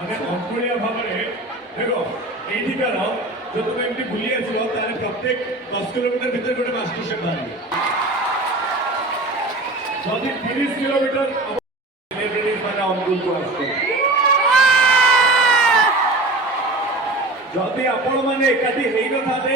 মানে অঙ্কুরিয়া ভাবে দেখো এইদিকার जो तुम एमटी भूली आसो तारे प्रत्येक 10 किलोमीटर भीतर गोटे मास्टर शेफ बाहर जदि 30 किलोमीटर सेलिब्रिटीज माने अनुकूल को आसो जदि आपण माने एकाठी हेई न थाते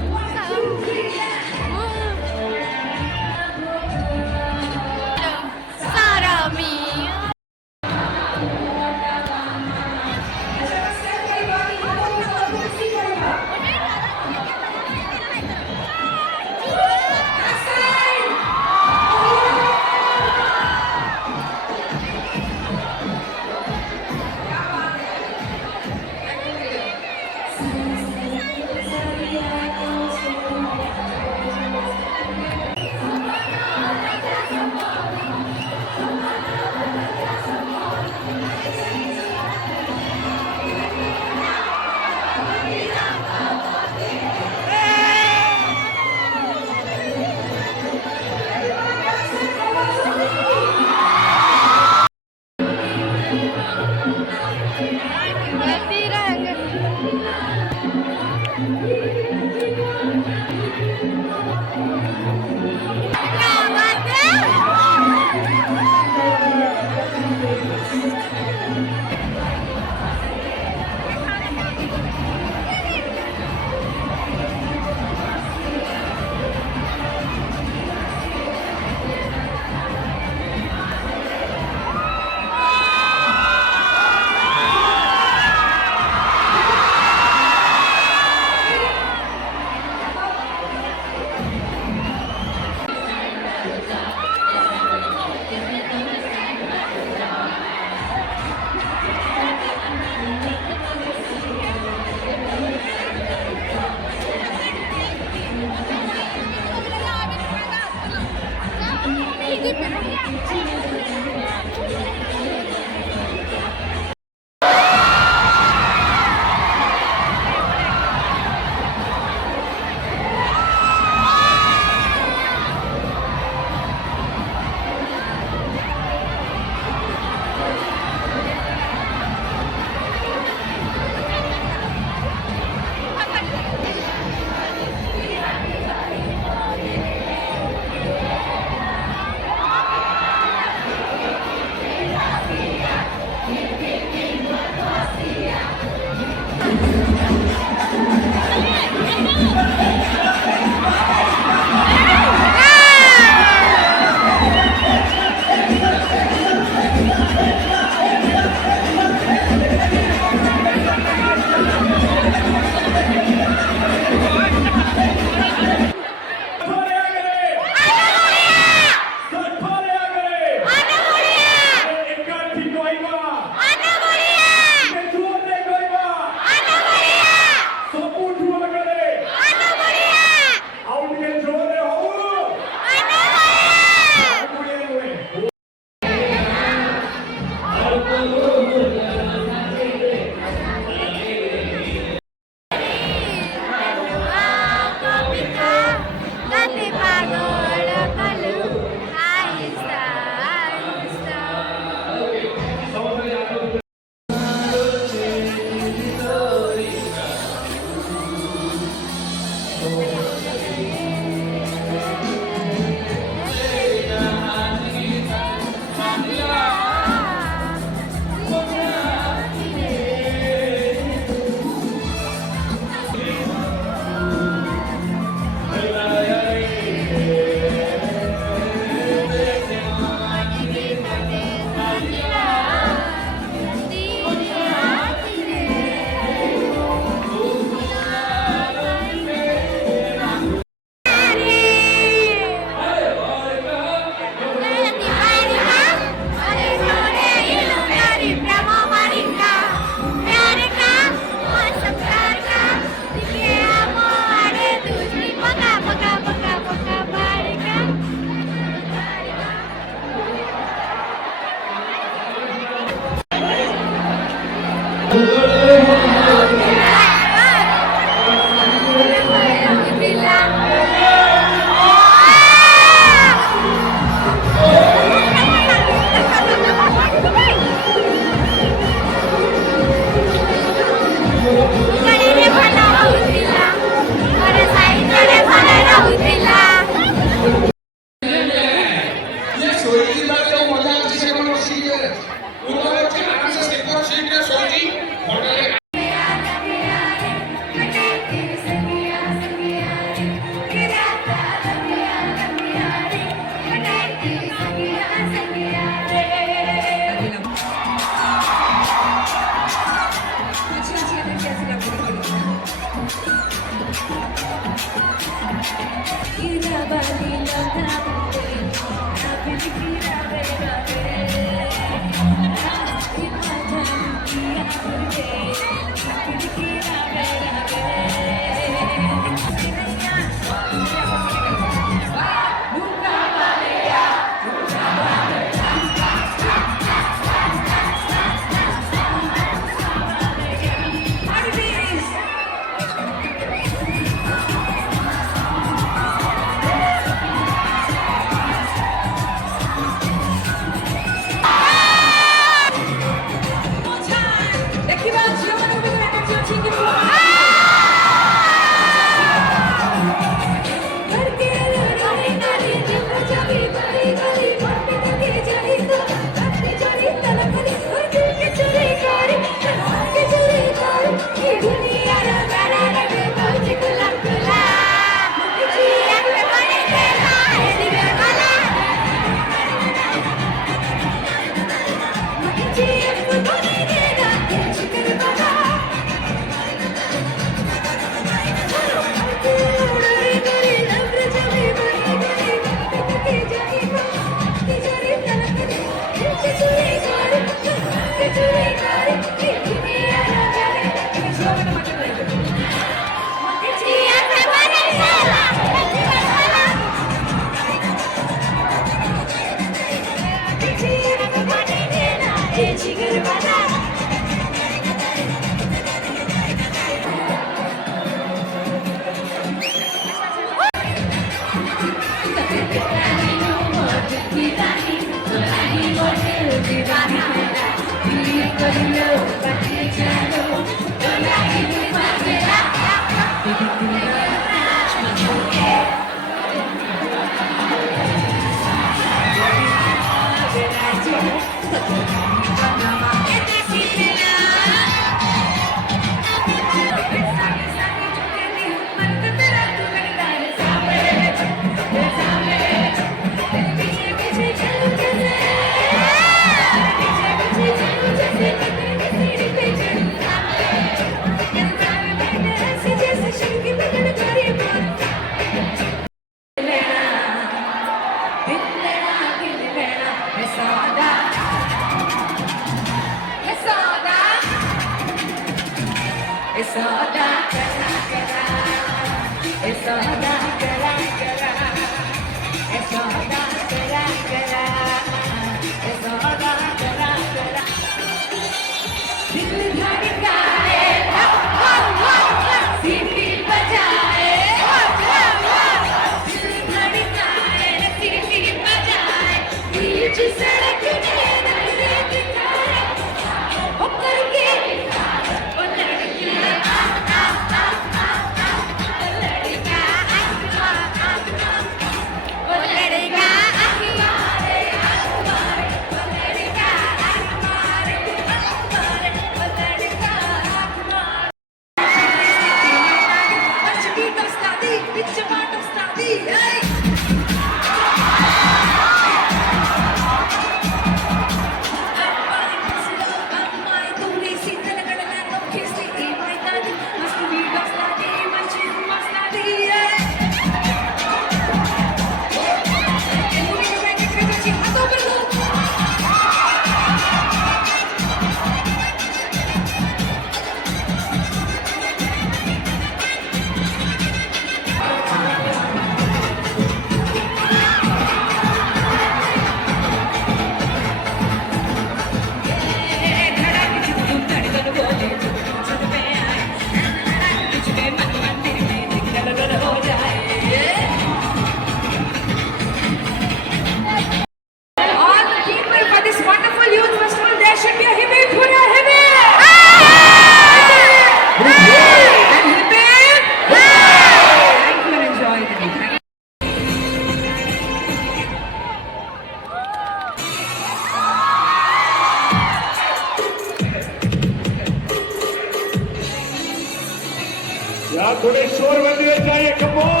और थोड़े शोर बंदी हो जाइए, कम ऑन।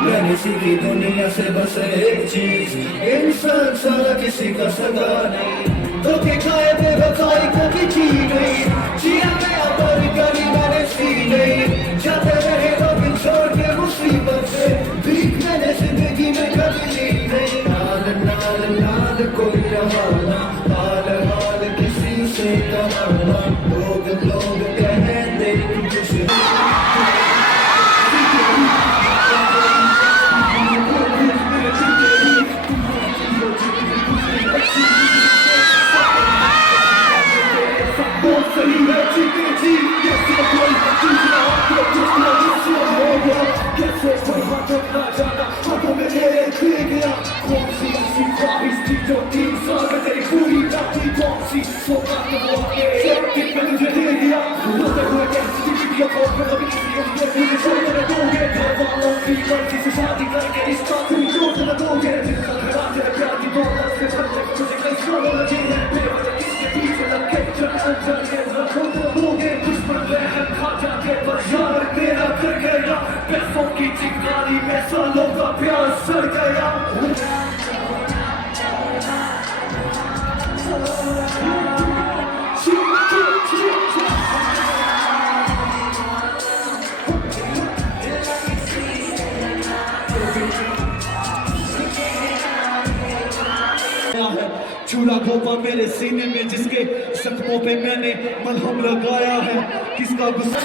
मैंने सीखी दुनिया से बस एक चीज, इंसान सारा किसी का सगा नहीं। धोखे खाए बेवफाई कभी जी नहीं, जिया मैं और करी मैंने सी नहीं। जाते रहे लोग छोड़ के मुसीबत से, भीख मैंने जिंदगी में कभी ली नहीं। नाल नाल नाल कोई रवाना, हाल हाल किसी से कमाना। लोग लोग कहते कुछ शादी करके रिश्ता तुम जोड़ न दोगे। प्यार की दौलत से भरने को मुझे कई सालों लगे हैं। किसके पीछे लग के जाने रखो तो दोगे। दुश्मन रहम खा जाके पर यार तेरा कर गया। पैसों की चिंगारी में सालों का प्यार सड़ गया। चूड़ा घोपा मेरे सीने में, जिसके जख्मों पे मैंने मलहम लगाया है। किसका गुस्सा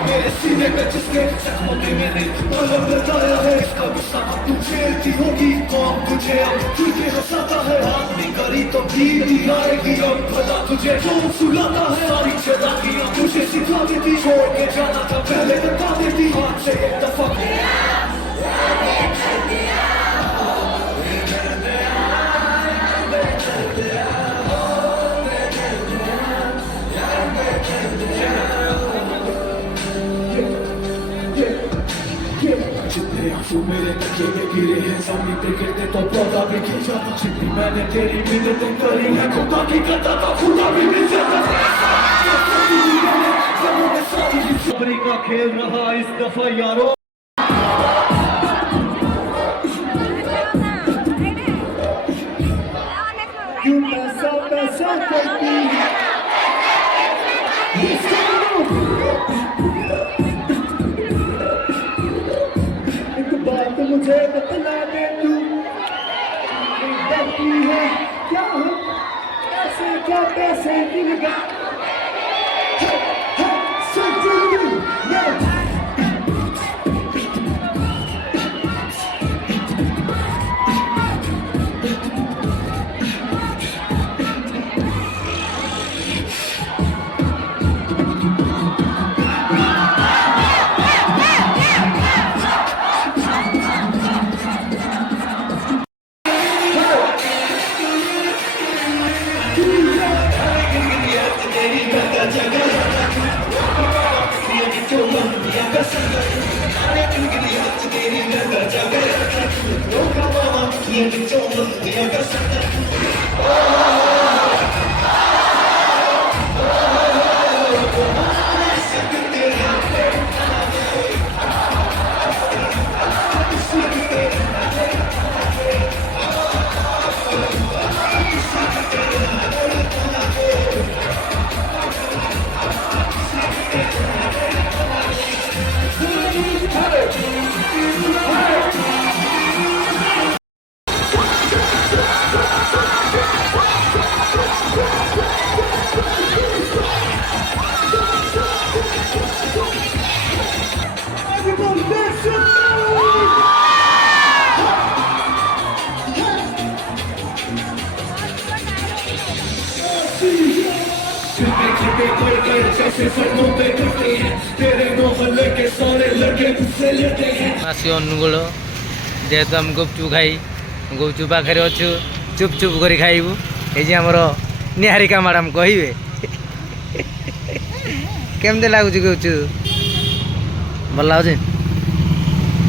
मेरे सीने में, जिसके जख्मों पे मैंने मलहम लगाया है। इसका गुस्सा तू झेलती होगी, कौन तुझे अब तुझे हंसाता है। बात नहीं करी तो बीती आएगी, अब भला तुझे कौन सुलाता है। सारी चलाकियां तुझे सिखा देती, छोड़ के जाना था पहले बता देती। हाथ से एक दफा जितने आंसू मेरे तकिए में गिरे हैं, सामने पे गिरते तो पौधा भी खिल जाता। जितनी मैंने तेरी मिन्नतें करी है, खुदा की करता तो खुदा भी मिल जाता। सबरी का खेल रहा इस दफा यारो। क्यों पैसा पैसा करती मुझे बतला दे तू, बाकी है क्या है कैसे क्या कैसे मिलेगा। आसी अनुगुल जेहेतु आम गुपचुप खाई गुपचुप पाखे अच्छु चुप चुप कर खाइबू ये आमर निहारिका मैडम कहे केमती लगुच गुपचुप भल लगे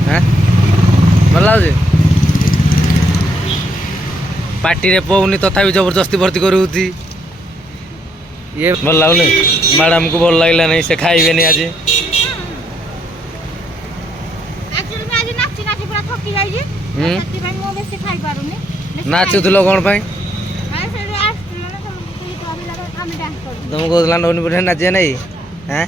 हाँ भल लगे पार्टी पौनी तथा जबरदस्ती भर्ती करूँ ये भल लगुनि मैडम को भल लगला नहीं से खाइबे नहीं आज नाचुल कौन तुम कहला नौनी पटे नाचे नहीं हाँ